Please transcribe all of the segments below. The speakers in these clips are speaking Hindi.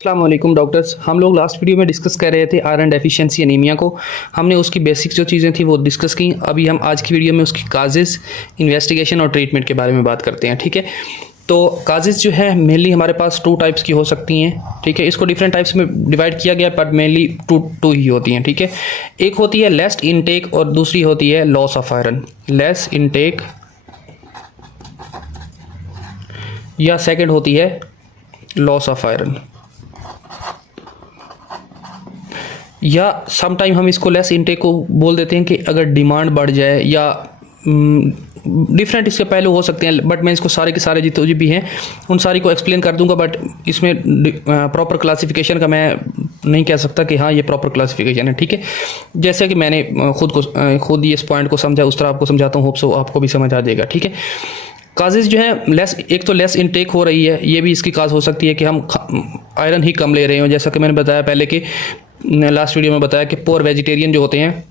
अस्सलाम वालेकुम डॉक्टर्स। हम लोग लास्ट वीडियो में डिस्कस कर रहे थे आयरन डेफिशिएंसी एनीमिया को। हमने उसकी बेसिक जो चीज़ें थी वो डिस्कस की। अभी हम आज की वीडियो में उसकी काजेज़, इन्वेस्टिगेशन और ट्रीटमेंट के बारे में बात करते हैं। ठीक है, तो काजेज़ जो है मेनली हमारे पास टू टाइप्स की हो सकती हैं। ठीक है, इसको डिफरेंट टाइप्स में डिवाइड किया गया बट मेनली टू ही होती हैं। ठीक है, एक होती है लेस इनटेक और दूसरी होती है loss of iron. Less intake या सेकंड होती है लॉस ऑफ आयरन, या समटाइम हम इसको लेस इनटेक को बोल देते हैं कि अगर डिमांड बढ़ जाए, या डिफरेंट इसके पहलू हो सकते हैं। बट मैं इसको सारे के सारे जितने भी हैं उन सारी को एक्सप्लेन कर दूंगा। बट इसमें प्रॉपर क्लासिफिकेशन का मैं नहीं कह सकता कि हाँ ये प्रॉपर क्लासिफिकेशन है। ठीक है, जैसे कि मैंने खुद ही इस पॉइंट को समझा उस तरह आपको समझाता हूँ, होप सो आपको भी समझ आ जाएगा। ठीक है, काजेज़ जो है लेस, एक तो लेस इनटेक हो रही है, ये भी इसकी काज हो सकती है कि हम आयरन ही कम ले रहे हो। जैसा कि मैंने बताया पहले कि लास्ट वीडियो में बताया कि पोर वेजिटेरियन जो होते हैं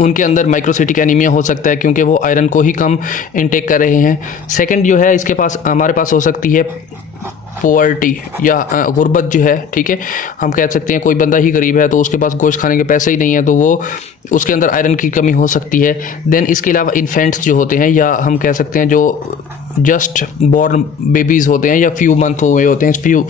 उनके अंदर माइक्रोसिटिक एनीमिया हो सकता है क्योंकि वो आयरन को ही कम इनटेक कर रहे हैं। सेकंड जो है इसके पास हमारे पास हो सकती है पोवर्टी या गुर्बत जो है। ठीक है, हम कह सकते हैं कोई बंदा ही गरीब है तो उसके पास गोश्त खाने के पैसे ही नहीं है, तो वो उसके अंदर आयरन की कमी हो सकती है। देन इसके अलावा इन्फेंट्स जो होते हैं, या हम कह सकते हैं जो जस्ट बॉर्न बेबीज़ होते हैं या फ्यू मंथ हुए होते हैं, फ्यू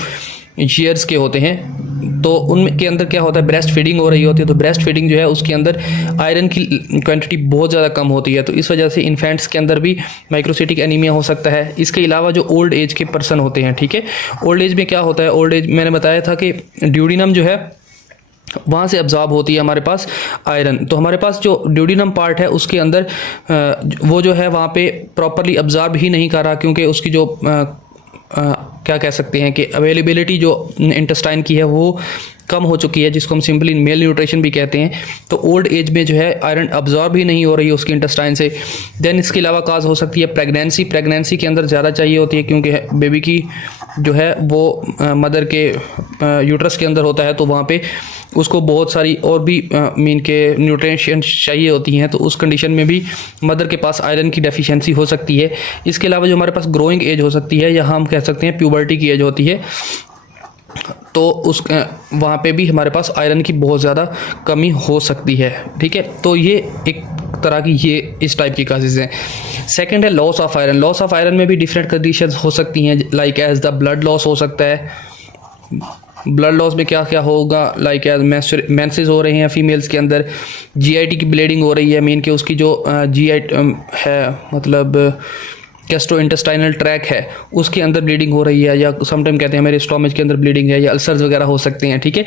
ईयर्स के होते हैं, तो उनके अंदर क्या होता है ब्रेस्ट फीडिंग हो रही होती है। तो ब्रेस्ट फीडिंग जो है उसके अंदर आयरन की क्वांटिटी बहुत ज़्यादा कम होती है, तो इस वजह से इन्फेंट्स के अंदर भी माइक्रोसिटिक एनीमिया हो सकता है। इसके अलावा जो ओल्ड एज के पर्सन होते हैं, ठीक है, ओल्ड एज में क्या होता है, ओल्ड एज मैंने बताया था कि ड्यूडिनम जो है वहाँ से अब्जॉर्ब होती है हमारे पास आयरन। तो हमारे पास जो ड्यूडिनम पार्ट है उसके अंदर वो जो है वहाँ पे प्रॉपरली अब्जॉर्ब ही नहीं कर रहा, क्योंकि उसकी जो क्या कह सकते हैं कि अवेलेबिलिटी जो इंटेस्टाइन की है वो कम हो चुकी है, जिसको हम सिंपली मेल न्यूट्रिशन भी कहते हैं। तो ओल्ड एज में जो है आयरन अब्जॉर्ब ही नहीं हो रही है उसकी इंटेस्टाइन से। देन इसके अलावा काज हो सकती है प्रेगनेंसी। प्रेगनेंसी के अंदर ज़्यादा चाहिए होती है क्योंकि बेबी की जो है वो मदर के यूट्रस के अंदर होता है, तो वहाँ पे उसको बहुत सारी और भी मीन के न्यूट्रिशंस चाहिए होती हैं, तो उस कंडीशन में भी मदर के पास आयरन की डेफिशिएंसी हो सकती है। इसके अलावा जो हमारे पास ग्रोइंग एज हो सकती है, या हम कह सकते हैं प्यूबर्टी की एज होती है, तो उस वहाँ पे भी हमारे पास आयरन की बहुत ज़्यादा कमी हो सकती है। ठीक है, तो ये एक तरह की ये इस टाइप की काजेज़ हैं। सेकंड है loss of iron. Loss of iron में भी डिफरेंट कंडीशंस हो सकती हैं, like as the blood loss हो सकता है। ब्लड लॉस में क्या क्या होगा, लाइक एज मेंसेस हो रहे हैं फीमेल्स के अंदर, जीआईटी की ब्लीडिंग हो रही है, मीन के उसकी जो जीआई है मतलब गैस्ट्रो इंटेस्टाइनल ट्रैक है उसके अंदर ब्लीडिंग हो रही है, या समटाइम कहते हैं मेरे स्टोमच के अंदर ब्लीडिंग है, या अल्सर्स वगैरह हो सकते हैं। ठीक है,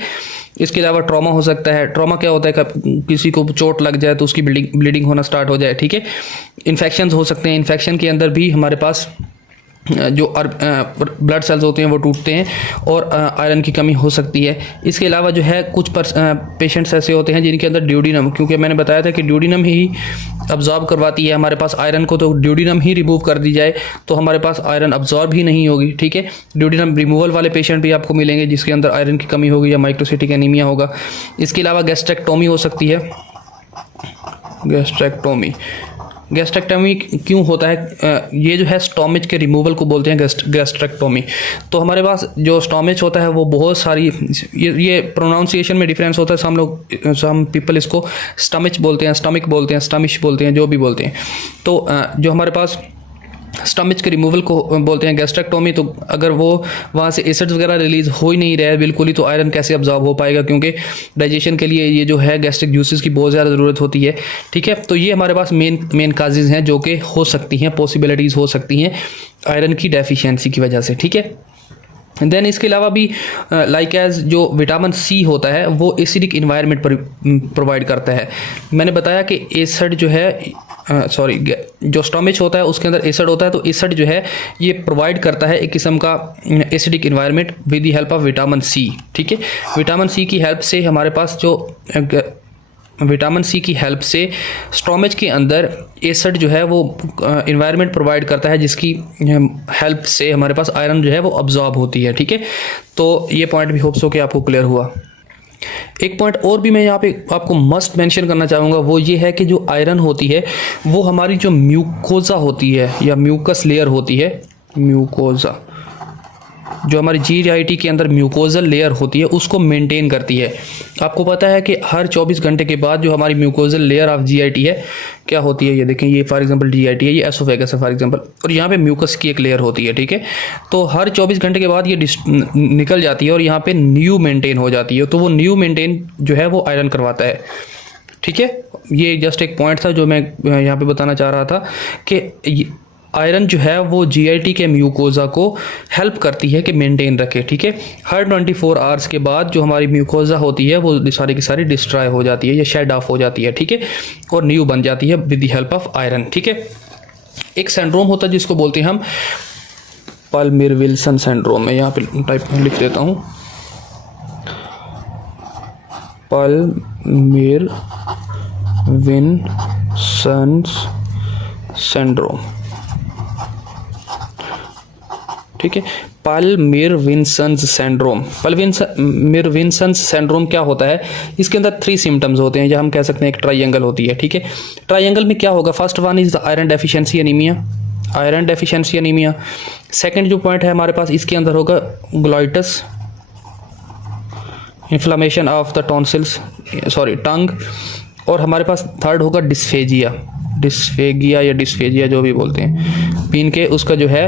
इसके अलावा ट्रॉमा हो सकता है। ट्रॉमा क्या होता है, किसी को चोट लग जाए तो उसकी ब्लीडिंग होना स्टार्ट हो जाए। ठीक है, इन्फेक्शंस हो सकते हैं। इन्फेक्शन के अंदर भी हमारे पास जो ब्लड सेल्स होते हैं वो टूटते हैं और आयरन की कमी हो सकती है। इसके अलावा जो है कुछ पेशेंट्स ऐसे होते हैं जिनके अंदर ड्यूडिनम, क्योंकि मैंने बताया था कि ड्यूडिनम ही अब्जॉर्ब करवाती है हमारे पास आयरन को, तो ड्यूडिनम ही रिमूव कर दी जाए तो हमारे पास आयरन अब्जॉर्ब ही नहीं होगी। ठीक है, ड्यूडिनम रिमूवल वाले पेशेंट भी आपको मिलेंगे जिसके अंदर आयरन की कमी होगी या माइक्रोसिटिक एनीमिया होगा। इसके अलावा गैस्ट्रेक्टोमी हो सकती है। गैस्ट्रेक्टोमी क्यों होता है, ये जो है स्टोमच के रिमूवल को बोलते हैं गैस्ट्रेक्टोमी। तो हमारे पास जो स्टोमच होता है वो बहुत सारी, ये प्रोनाउंसिएशन में डिफरेंस होता है। सम पीपल इसको स्टमच बोलते हैं, स्टमिक बोलते हैं, स्टमिश बोलते हैं, जो भी बोलते हैं। तो जो हमारे पास स्टमच के रिमूवल को बोलते हैं गैस्ट्रेक्टोमी। तो अगर वो वहाँ से एसिड्स वगैरह रिलीज हो ही नहीं रहा है बिल्कुल ही, तो आयरन कैसे अब्जॉर्ब हो पाएगा, क्योंकि डाइजेशन के लिए ये जो है गैस्ट्रिक जूसेस की बहुत ज़्यादा ज़रूरत होती है। ठीक है, तो ये हमारे पास मेन काजेज़ हैं जो कि हो सकती हैं, पॉसिबिलिटीज़ हो सकती हैं आयरन की डेफिशिएंसी की वजह से। ठीक है, देन इसके अलावा भी लाइक एज जो विटामिन सी होता है वो एसिडिक इन्वायरमेंट पर प्रोवाइड करता है। मैंने बताया कि एसिड जो है जो स्टोमच होता है उसके अंदर एसिड होता है, तो एसिड जो है ये प्रोवाइड करता है एक किस्म का acidic environment with the help of vitamin C. ठीक है, विटामिन सी की हेल्प से हमारे पास जो विटामिन सी की हेल्प से स्टोमच के अंदर एसिड जो है वो इन्वायरमेंट प्रोवाइड करता है, जिसकी हेल्प से हमारे पास आयरन जो है वो अब्जॉर्ब होती है। ठीक है, तो ये पॉइंट भी होप्स हो कि आपको क्लियर हुआ। एक पॉइंट और भी मैं यहाँ पे आपको मस्ट मेंशन करना चाहूँगा, वो ये है कि जो आयरन होती है वो हमारी जो म्यूकोजा होती है या म्यूकस लेयर होती है, म्यूकोजा जो हमारी GIT के अंदर म्यूकोजल लेयर होती है उसको मेंटेन करती है। आपको पता है कि हर 24 घंटे के बाद जो हमारी म्यूकोजल लेयर ऑफ GIT है क्या होती है, ये देखें, ये फॉर एग्जांपल GIT है, ये एसोफेगस है फॉर एग्जांपल, और यहाँ पे म्यूकस की एक लेयर होती है, ठीक है। तो हर 24 घंटे के बाद ये निकल जाती है और यहाँ पे न्यू मेंटेन हो जाती है। तो वो न्यू मेंटेन जो है वो आयरन करवाता है, ठीक है। ये जस्ट एक पॉइंट था जो मैं यहाँ पे बताना चाह रहा था कि आयरन जो है वो GIT के म्यूकोजा को हेल्प करती है कि मेंटेन रखे, ठीक है। हर 24 आवर्स के बाद जो हमारी म्यूकोजा होती है वो सारी की सारी डिस्ट्रॉय हो जाती है या शेड ऑफ हो जाती है, ठीक है, और न्यू बन जाती है with the help of iron, ठीक है। एक सिंड्रोम होता है जिसको बोलते हैं हम पाल्मिर विल्सन सिंड्रोम। मैं यहाँ पे टाइप लिख देता हूँ, पाल्मिर विल्सन सिंड्रोम, ठीक है। पाल्मिर-विल्सन सिंड्रोम। पाल्मिर-विल्सन सिंड्रोम क्या होता है, इसके अंदर 3 सिम्टम्स होते हैं, या हम कह सकते हैं एक ट्रायंगल होती है, ठीक है। ट्रायंगल में क्या होगा, first one is the iron deficiency anaemia, iron deficiency anaemia. Second जो पॉइंट है हमारे पास इसके अंदर होगा glossitis, inflammation of the tonsils, sorry tongue, और हमारे पास थर्ड होगा डिस्फेजिया, डिस्फेगिया या डिस्फेजिया जो भी बोलते हैं पीन के, उसका जो है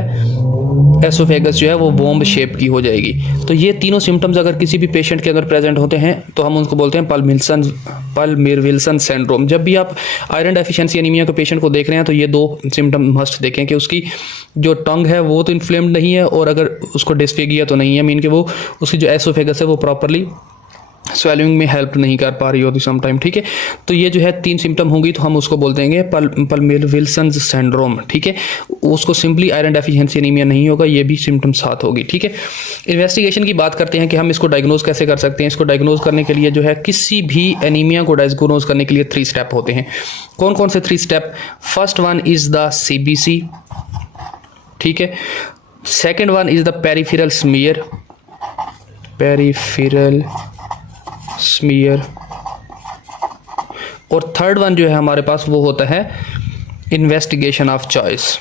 एसोफेगस जो है वो वॉम्ब शेप की हो जाएगी। तो ये तीनों सिम्टम्स अगर किसी भी पेशेंट के अंदर प्रेजेंट होते हैं तो हम उनको बोलते हैं पाल्मिर-विल्सन सिंड्रोम। जब भी आप आयरन डेफिशिएंसी एनीमिया के पेशेंट को देख रहे हैं तो ये 2 सिम्टम मस्ट देखें कि उसकी जो टंग है वो तो इन्फ्लेम्ड नहीं है, और अगर उसको डिस्फेगिया तो नहीं है, मीन कि वो उसकी जो एसोफेगस है वो प्रॉपरली स्वेलिंग में हेल्प नहीं कर पा रही होती सम टाइम, ठीक है। तो ये जो है 3 सिम्टम होंगी तो हम उसको बोल देंगे पाल्मिर-विल्सन सिंड्रोम, ठीक है। उसको सिंपली आयरन डेफिशिएंसी एनीमिया नहीं होगा, ये भी सिम्टम साथ होगी, ठीक है। इन्वेस्टिगेशन की बात करते हैं कि हम इसको डायग्नोज कैसे कर सकते हैं। इसको डायग्नोज करने के लिए जो है किसी भी एनीमिया को डायग्नोज करने के लिए 3 स्टेप होते हैं। कौन कौन से 3 step? First one is the CBC, ठीक है। Second one is the peripheral smear, peripheral smear, और थर्ड वन जो है हमारे पास वो होता है investigation of choice,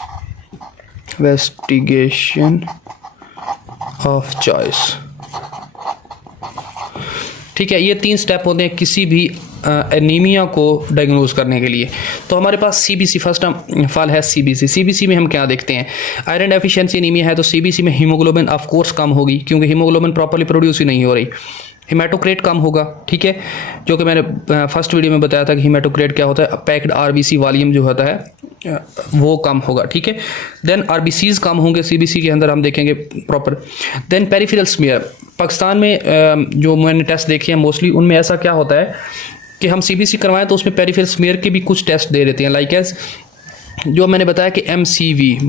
investigation of choice, ठीक है। ये 3 स्टेप होते हैं किसी भी एनीमिया को डायग्नोज करने के लिए। तो हमारे पास CBC फर्स्ट फॉल है CBC में हम क्या देखते हैं, आयरन डेफिशिएंसी एनीमिया है तो CBC में हीमोग्लोबिन ऑफ कोर्स कम होगी, क्योंकि हीमोग्लोबिन प्रॉपर्ली प्रोड्यूस ही नहीं हो रही। हिमेटोक्रेट कम होगा, ठीक है, जो कि मैंने फर्स्ट वीडियो में बताया था कि हिमेटोक्रेट क्या होता है, पैक्ड RBC वॉल्यूम जो होता है वो कम होगा, ठीक है। देन RBCs कम होंगे CBC के अंदर, हम देखेंगे proper. Then peripheral smear, Pakistan में जो मैंने टेस्ट देखे हैं मोस्टली उनमें ऐसा क्या होता है कि हम CBC करवाएं तो उसमें पेरिफेरल स्मीयर के भी कुछ टेस्ट दे देते हैं, लाइक एज जो मैंने बताया कि MCV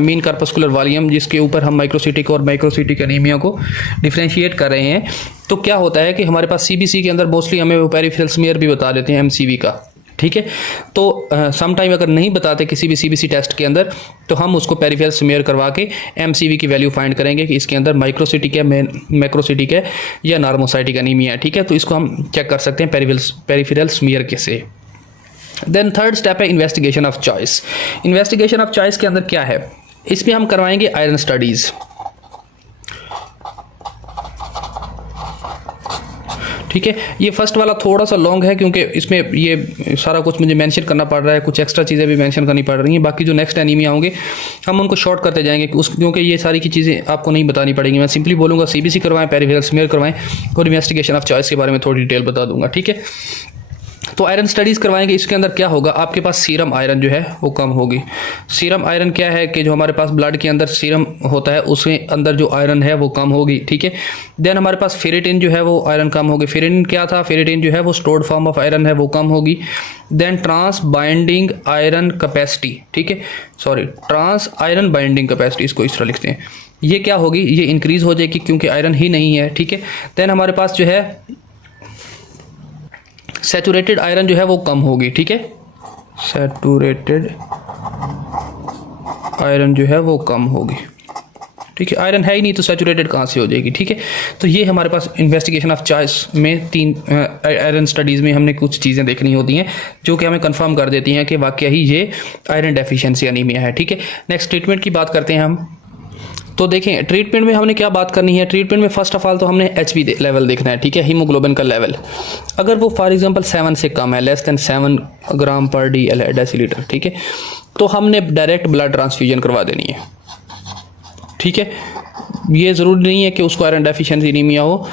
मीन कार्पस्कुलर वॉल्यूम, जिसके ऊपर हम माइक्रोसिटिक और माइक्रोसिटिक एनीमिया को डिफ्रेंशिएट कर रहे हैं। तो क्या होता है कि हमारे पास CBC के अंदर मोस्टली हमें वो पेरिफेरल स्मीयर भी बता देते हैं MCV का, ठीक है। तो सम टाइम अगर नहीं बताते किसी भी CBC टेस्ट के अंदर तो हम उसको पेरिफेरल स्मीयर करवा के MCV की वैल्यू फाइंड करेंगे कि इसके अंदर माइक्रोसिटिक है, मैक्रोसिटिक है या नॉर्मोसाइटिक एनीमिया है, ठीक है। तो इसको हम चेक कर सकते हैं पेरिफेरल स्मीयर के से। देन थर्ड स्टेप है investigation of choice. Investigation of choice के अंदर क्या है, इसमें हम करवाएंगे आयरन स्टडीज, ठीक है। ये फर्स्ट वाला थोड़ा सा लॉन्ग है क्योंकि इसमें ये सारा कुछ मुझे मेंशन करना पड़ रहा है, कुछ एक्स्ट्रा चीज़ें भी मेंशन करनी पड़ रही हैं। बाकी जो नेक्स्ट एनीमिया होंगे हम उनको शॉर्ट करते जाएंगे क्योंकि ये सारी की चीज़ें आपको नहीं बतानी पड़ेंगी। मैं सिंपली बोलूँगा CBC करवाएं, पेरिफेरल स्मीयर करवाएं और इन्वेस्टिगेशन ऑफ चॉइस के बारे में थोड़ी डिटेल बता दूंगा, ठीक है। तो आयरन स्टडीज़ करवाएंगे, इसके अंदर क्या होगा, आपके पास सीरम आयरन जो है वो कम होगी। सीरम आयरन क्या है कि जो हमारे पास ब्लड के अंदर सीरम होता है उसमें अंदर जो आयरन है वो कम होगी, ठीक है। देन हमारे पास फेरेटिन जो है वो आयरन कम होगी। फेरेटिन क्या था, फेरेटिन जो है वो स्टोर्ड फॉर्म ऑफ आयरन है, वो कम होगी। Then trans binding iron capacity, ठीक है, sorry trans iron binding capacity, इसको इस तरह लिखते हैं, ये क्या होगी, ये इंक्रीज हो जाएगी क्योंकि आयरन ही नहीं है, ठीक है। देन हमारे पास जो है सैचुरेटेड आयरन जो है वो कम होगी, ठीक है, सैचुरेटेड आयरन जो है वो कम होगी, ठीक है। आयरन है ही नहीं तो सैचुरेटेड कहाँ से हो जाएगी, ठीक है। तो ये हमारे पास इन्वेस्टिगेशन ऑफ चॉइस में 3 आयरन स्टडीज़ में हमने कुछ चीज़ें देखनी होती हैं जो कि हमें कंफर्म कर देती हैं कि वाकई ही ये आयरन डेफिशिएंसी एनीमिया है, ठीक है। नेक्स्ट ट्रीटमेंट की बात करते हैं हम। तो देखें ट्रीटमेंट में हमने क्या बात करनी है। ट्रीटमेंट में फर्स्ट ऑफ ऑल तो हमने एचबी लेवल देखना है, ठीक है, हीमोग्लोबिन का लेवल। अगर वो फॉर एग्जांपल 7 से कम है, लेस देन 7 ग्राम पर डेसीलीटर, ठीक है, तो हमने डायरेक्ट ब्लड ट्रांसफ्यूजन करवा देनी है, ठीक है। ये ज़रूरी नहीं है कि उसको आयरन डेफिशिएंसी एनीमिया हो,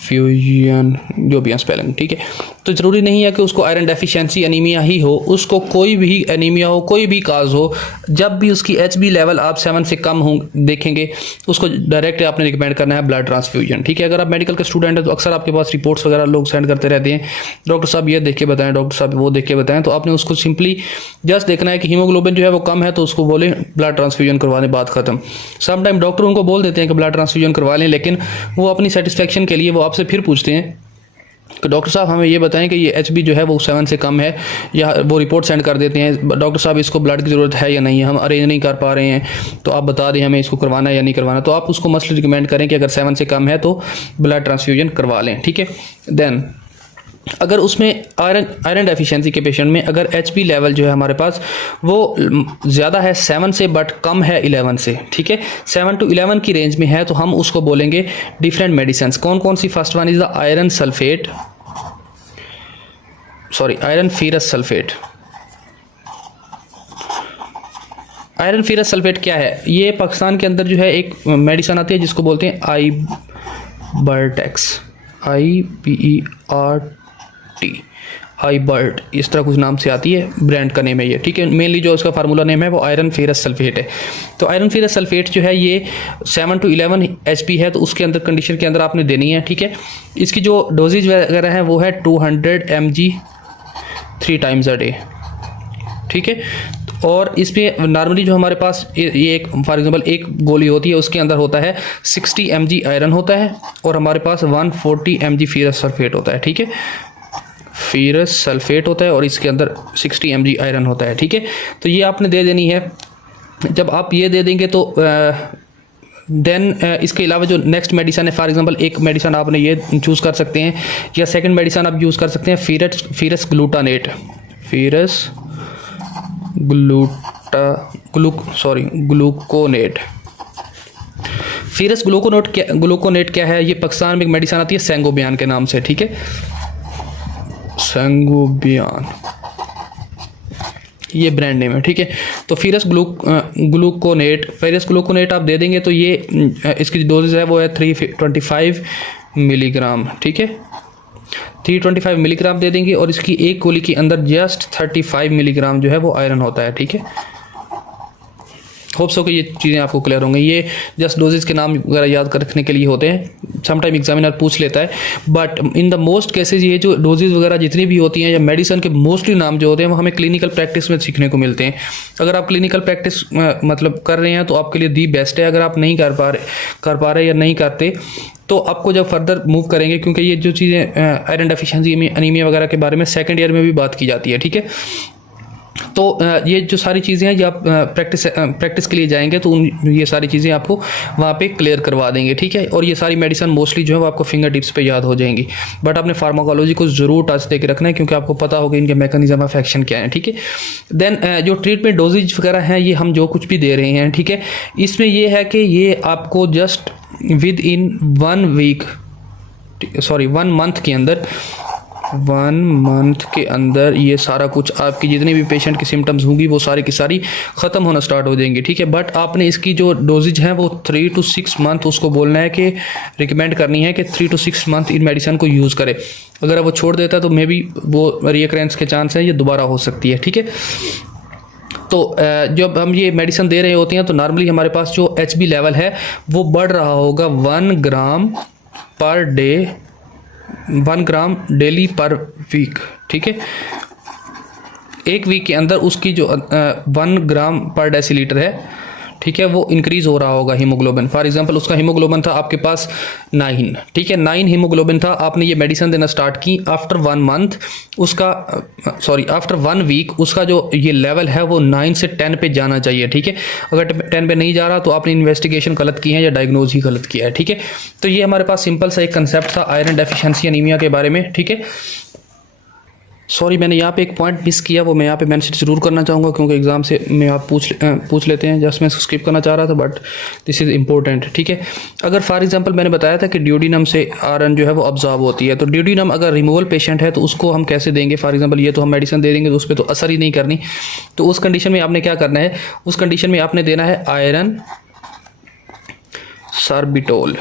फ्यूजन जो भी स्पेलिंग, ठीक है, तो ज़रूरी नहीं है कि उसको आयरन डेफिशिएंसी एनीमिया ही हो, उसको कोई भी एनीमिया हो, कोई भी काज हो, जब भी उसकी एचबी लेवल आप 7 से कम हो देखेंगे, उसको डायरेक्ट आपने रिकमेंड करना है ब्लड ट्रांसफ्यूजन, ठीक है। अगर आप मेडिकल के स्टूडेंट हैं तो अक्सर आपके पास रिपोर्ट्स वगैरह लोग सेंड करते रहते हैं, डॉक्टर साहब ये देख के बताएं, डॉक्टर साहब वो देख के बताएं, तो आपने उसको सिंपली जस्ट देखना है कि हीमोग्लोबिन जो है वो कम है, तो उसको बोले ब्लड ट्रांसफ्यूजन करवाने, बात खत्म। समटाइम डॉक्टर उनको बोल देते हैं कि ब्लड ट्रांसफ्यूजन करवा लें, लेकिन वो अपनी सेटिस्फेक्शन के लिए वो आपसे फिर पूछते हैं कि डॉक्टर साहब हमें ये बताएं कि ये एचबी जो है वो 7 से कम है, या वो रिपोर्ट सेंड कर देते हैं, डॉक्टर साहब इसको ब्लड की ज़रूरत है या नहीं है, हम अरेंज नहीं कर पा रहे हैं, तो आप बता दें हमें इसको करवाना है या नहीं करवाना। तो आप उसको मस्ट रिकमेंड करें कि अगर 7 से कम है तो ब्लड ट्रांसफ्यूजन करवा लें, ठीक है। देन अगर उसमें आयरन डेफिशिएंसी के पेशेंट में अगर एचबी लेवल जो है हमारे पास वो ज़्यादा है 7 से बट कम है 11 से, ठीक है, 7 to 11 की रेंज में है, तो हम उसको बोलेंगे डिफरेंट मेडिसिन। कौन कौन सी? First one is the iron ferrous sulphate. Iron ferrous sulphate क्या है? ये पाकिस्तान के अंदर जो है एक मेडिसिन आती है जिसको बोलते हैं आइबर्टेक्स, आइबर्ट, इस तरह कुछ नाम से आती है, ब्रांड का नेम है ये, ठीक है। मेनली जो इसका फार्मूला नेम है वो आयरन फेरस सल्फेट है। तो आयरन फेरस सल्फेट जो है ये 7 to 11 एचपी है, तो उसके अंदर कंडीशन के अंदर आपने देनी है, ठीक है। इसकी जो डोजेज वगैरह है वो है 200 mg 3 times a day, ठीक है। और इसमें नॉर्मली जो हमारे पास ये एक फॉर एग्जांपल एक गोली होती है, उसके अंदर होता है 60 mg आयरन होता है, और हमारे पास 140 mg फेरस सल्फेट होता है, ठीक है, फेरस सल्फेट होता है, और इसके अंदर 60 mg आयरन होता है, ठीक है। तो ये आपने दे देनी है। जब आप ये दे देंगे तो देन इसके अलावा जो नेक्स्ट मेडिसिन है, फॉर एग्जांपल एक मेडिसिन आपने ये चूज़ कर सकते हैं, या सेकंड मेडिसिन आप यूज़ कर सकते हैं फेरस ग्लूटानेट, ग्लूकोनेट। फेरस ग्लूकोनेट क्या है? ये पाकिस्तान में एक मेडिसिन आती है सेंगोबियान के नाम से, ठीक है, सेंगोबियान ये ब्रांड नेम है, ठीक है। तो फेरस ग्लूकोनेट आप दे देंगे तो ये इसकी डोजेज है वो है 325 मिलीग्राम, ठीक है, 325 मिलीग्राम दे देंगे, और इसकी एक गोली के अंदर जस्ट 35 मिलीग्राम जो है वो आयरन होता है, ठीक है। होप्स हो कि ये चीज़ें आपको क्लियर होंगी। ये जस्ट डोजेज के नाम वगैरह याद कर रखने के लिए होते हैं, समटाइम एग्जामिनर पूछ लेता है, but in the most cases ये जो डोजेज वगैरह जितनी भी होती हैं या मेडिसिन के मोस्टली नाम जो होते हैं वो हमें क्लिनिकल प्रैक्टिस में सीखने को मिलते हैं। अगर आप क्लिनिकल प्रैक्टिस मतलब कर रहे हैं तो आपके लिए दी बेस्ट है। अगर आप नहीं कर पा रहे या नहीं करते तो आपको जब फर्दर मूव करेंगे, क्योंकि ये जो चीज़ें आयरन डेफिशिएंसी एनीमिया वगैरह के बारे में सेकंड ईयर में भी बात की जाती है, ठीक है। तो ये जो सारी चीज़ें हैं, जब आप प्रैक्टिस के लिए जाएंगे तो ये सारी चीज़ें आपको वहाँ पे क्लियर करवा देंगे, ठीक है। और ये सारी मेडिसिन मोस्टली जो है वो आपको फिंगर टिप्स पे याद हो जाएंगी, बट आपने फार्माकोलॉजी को ज़रूर टच दे के रखना है, क्योंकि आपको पता होगा इनके मैकेनिज्म ऑफ एक्शन क्या है, ठीक है। देन जो ट्रीटमेंट डोजेज वगैरह हैं, ये हम जो कुछ भी दे रहे हैं, ठीक है, इसमें ये है कि ये आपको जस्ट विद इन 1 मंथ के अंदर ये सारा कुछ आपकी जितने भी पेशेंट की सिम्टम्स होंगी वो सारी की सारी ख़त्म होना स्टार्ट हो जाएंगी, ठीक है। बट आपने इसकी जो डोजेज है वो 3 to 6 मंथ उसको बोलना है कि रिकमेंड करनी है कि 3 to 6 मंथ इन मेडिसिन को यूज़ करे। अगर वो छोड़ देता है तो मे बी वो रिकरेंस के चांस है ये दोबारा हो सकती है, ठीक है। तो जब हम ये मेडिसिन दे रहे होते हैं तो नॉर्मली हमारे पास जो एचबी लेवल है वो बढ़ रहा होगा 1 ग्राम पर डे, 1 ग्राम डेली पर वीक, ठीक है। एक वीक के अंदर उसकी जो 1 ग्राम पर डेसीलीटर है, ठीक है, वो इंक्रीज़ हो रहा होगा हीमोग्लोबिन। फॉर एग्जांपल उसका हीमोग्लोबिन था आपके पास 9, ठीक है, 9 हीमोग्लोबिन था, आपने ये मेडिसिन देना स्टार्ट की। आफ्टर 1 वीक उसका जो ये लेवल है वो 9 से 10 पे जाना चाहिए, ठीक है। अगर 10 पे नहीं जा रहा तो आपने इन्वेस्टिगेशन गलत की है या डायग्नोज ही गलत किया है, ठीक है। तो ये हमारे पास सिंपल सा एक कंसेप्ट था आयरन डेफिशिएंसी एनीमिया के बारे में, ठीक है। सॉरी मैंने यहाँ पे एक पॉइंट मिस किया, वो मैं यहाँ पे मेंशन जरूर करना चाहूँगा क्योंकि एग्जाम से में आप पूछ लेते हैं। जस्ट मैं इसको स्किप करना चाह रहा था बट दिस इज़ इंपॉर्टेंट, ठीक है। अगर फॉर एग्जांपल मैंने बताया था कि ड्यूडिनम से आयरन जो है वो अब्जॉर्ब होती है, तो ड्यूडिनम अगर रिमूवल पेशेंट है तो उसको हम कैसे देंगे। फॉर एग्जाम्पल ये तो हम मेडिसिन दे देंगे तो उस पर तो असर ही नहीं करनी, तो उस कंडीशन में आपने क्या करना है, उस कंडीशन में आपने देना है आयरन सार्बिटोल,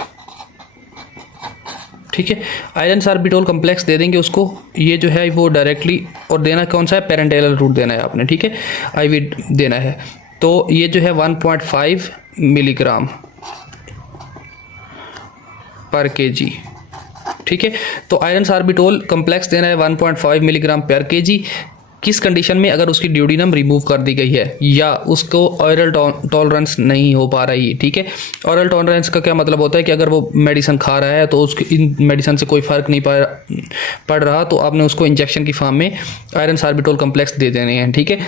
ठीक है। आयरन सार्बिटोल कम्प्लेक्स दे देंगे उसको, ये जो है वो डायरेक्टली, और देना कौन सा है, पेरेंटेरल रूट देना है आपने, ठीक है, आईवी देना है। तो ये जो है 1.5 मिलीग्राम पर केजी, ठीक है। तो आयरन सार्बिटोल कम्प्लेक्स देना है 1.5 मिलीग्राम पर केजी। किस कंडीशन में, अगर उसकी ड्यूडिनम रिमूव कर दी गई है या उसको ऑरल टॉलरेंस नहीं हो पा रही, ठीक है। ऑरल टॉलरेंस का क्या मतलब होता है कि अगर वो मेडिसिन खा रहा है तो उसकी इन मेडिसिन से कोई फ़र्क नहीं पड़ रहा, तो आपने उसको इंजेक्शन की फॉर्म में आयरन सार्बिटोल कम्प्लेक्स दे देने हैं, ठीक है।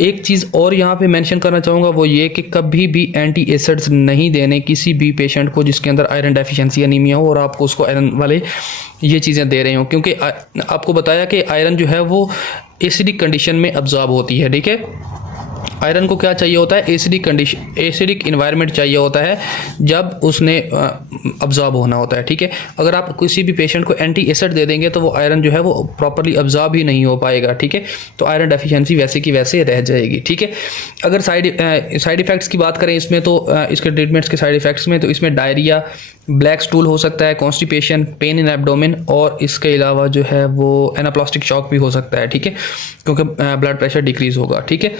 एक चीज़ और यहाँ पे मेंशन करना चाहूँगा वो ये कि कभी भी एंटी एसिड्स नहीं देने किसी भी पेशेंट को जिसके अंदर आयरन डेफिशिएंसी एनीमिया हो और आपको उसको आयरन वाले ये चीज़ें दे रहे हो, क्योंकि आपको बताया कि आयरन जो है वो एसिडिक कंडीशन में अब्जॉर्ब होती है, ठीक है। आयरन को क्या चाहिए होता है, एसिडिक कंडीशन, एसिडिक इन्वायरमेंट चाहिए होता है जब उसने अब्जॉर्ब होना होता है, ठीक है। अगर आप किसी भी पेशेंट को एंटी एसिड दे देंगे तो वो आयरन जो है वो प्रॉपर्ली अब्जॉर्ब ही नहीं हो पाएगा, ठीक है। तो आयरन डेफिशिएंसी वैसे की वैसे रह जाएगी, ठीक है। अगर साइड इफ़ेक्ट्स की बात करें इसमें, तो इसके ट्रीटमेंट्स के साइड इफ़ेक्ट्स में, तो इसमें डायरिया, ब्लैक स्टूल हो सकता है, कॉन्स्टिपेशन, पेन इन एब्डोमेन, और इसके अलावा जो है वो एनाप्लास्टिक शॉक भी हो सकता है, ठीक है, क्योंकि ब्लड प्रेशर डिक्रीज होगा, ठीक है।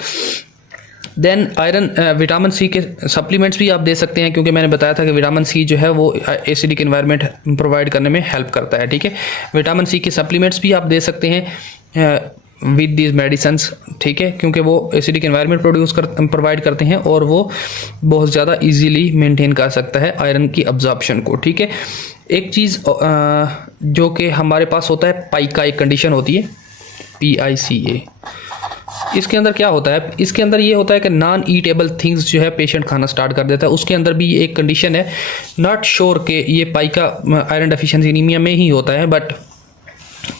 देन आयरन विटामिन सी के सप्लीमेंट्स भी आप दे सकते हैं, क्योंकि मैंने बताया था कि विटामिन सी जो है वो एसिडिक इन्वायरमेंट प्रोवाइड करने में हेल्प करता है, ठीक है। विटामिन सी के सप्लीमेंट्स भी आप दे सकते हैं विद दीज मेडिसन्स, ठीक है, क्योंकि वो एसिडिक इन्वायरमेंट प्रोवाइड करते हैं और वो बहुत ज़्यादा इजीली मेंटेन कर सकता है आयरन की अब्जॉर्प्शन को, ठीक है। एक चीज़ जो कि हमारे पास होता है, पाइका एक कंडीशन होती है, PICA। इसके अंदर क्या होता है, इसके अंदर ये होता है कि नॉन ईटेबल थिंग्स जो है पेशेंट खाना स्टार्ट कर देता है। उसके अंदर भी एक कंडीशन है, नॉट श्योर कि ये पाइका आयरन डेफिशिएंसी एनीमिया में ही होता है, but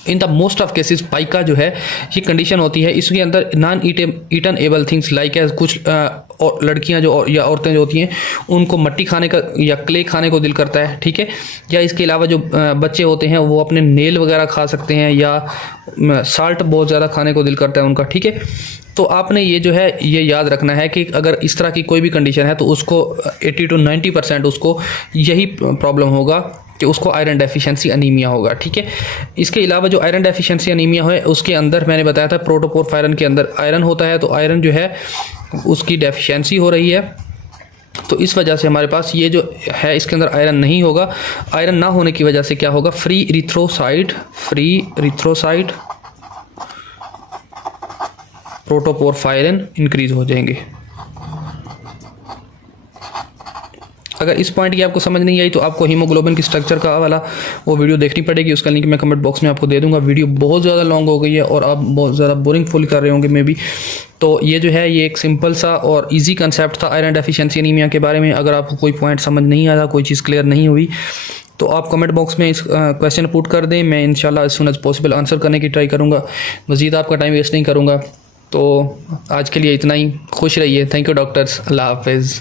in the most of cases pica जो है ये कंडीशन होती है। इसके अंदर non eaten able things like as कुछ और लड़कियां जो या औरतें जो होती हैं उनको मट्टी खाने का या क्ले खाने को दिल करता है, ठीक है। या इसके अलावा जो बच्चे होते हैं वो अपने नेल वगैरह खा सकते हैं, या साल्ट बहुत ज़्यादा खाने को दिल करता है उनका, ठीक है। तो आपने ये जो है ये याद रखना है कि अगर इस तरह की कोई भी कंडीशन है तो उसको 80 to 90% उसको यही प्रॉब्लम होगा कि उसको आयरन डेफिशिएंसी अनीमिया होगा, ठीक है। इसके अलावा जो आयरन डेफिशिएंसी अनीमिया है उसके अंदर मैंने बताया था प्रोटोपोरफायरन के अंदर आयरन होता है, तो आयरन जो है उसकी डेफिशिएंसी हो रही है, तो इस वजह से हमारे पास ये जो है इसके अंदर आयरन नहीं होगा। आयरन ना होने की वजह से क्या होगा, फ्री इरिथ्रोसाइट प्रोटोपोरफायरन इंक्रीज हो जाएंगे। अगर इस पॉइंट की आपको समझ नहीं आई तो आपको हीमोग्लोबिन की स्ट्रक्चर का वाला वो वीडियो देखनी पड़ेगी, उसका लिंक मैं कमेंट बॉक्स में आपको दे दूंगा। वीडियो बहुत ज़्यादा लॉन्ग हो गई है और आप बहुत ज़्यादा बोरिंग फुल कर रहे होंगे मे बी। तो ये जो है ये एक सिंपल सा और इजी कंसेप्ट था आयरन डेफिशिएंसी एनीमिया के बारे में। अगर आपको कोई पॉइंट समझ नहीं आया, कोई चीज़ क्लियर नहीं हुई, तो आप कमेंट बॉक्स में इस क्वेश्चन पुट कर दें, मैं इंशाल्लाह as soon as possible answer करने की ट्राई करूँगा। मज़ीद आपका टाइम वेस्ट नहीं करूँगा। तो आज के लिए इतना ही, खुश रहिए। थैंक यू डॉक्टर्स, अल्लाह हाफिज़।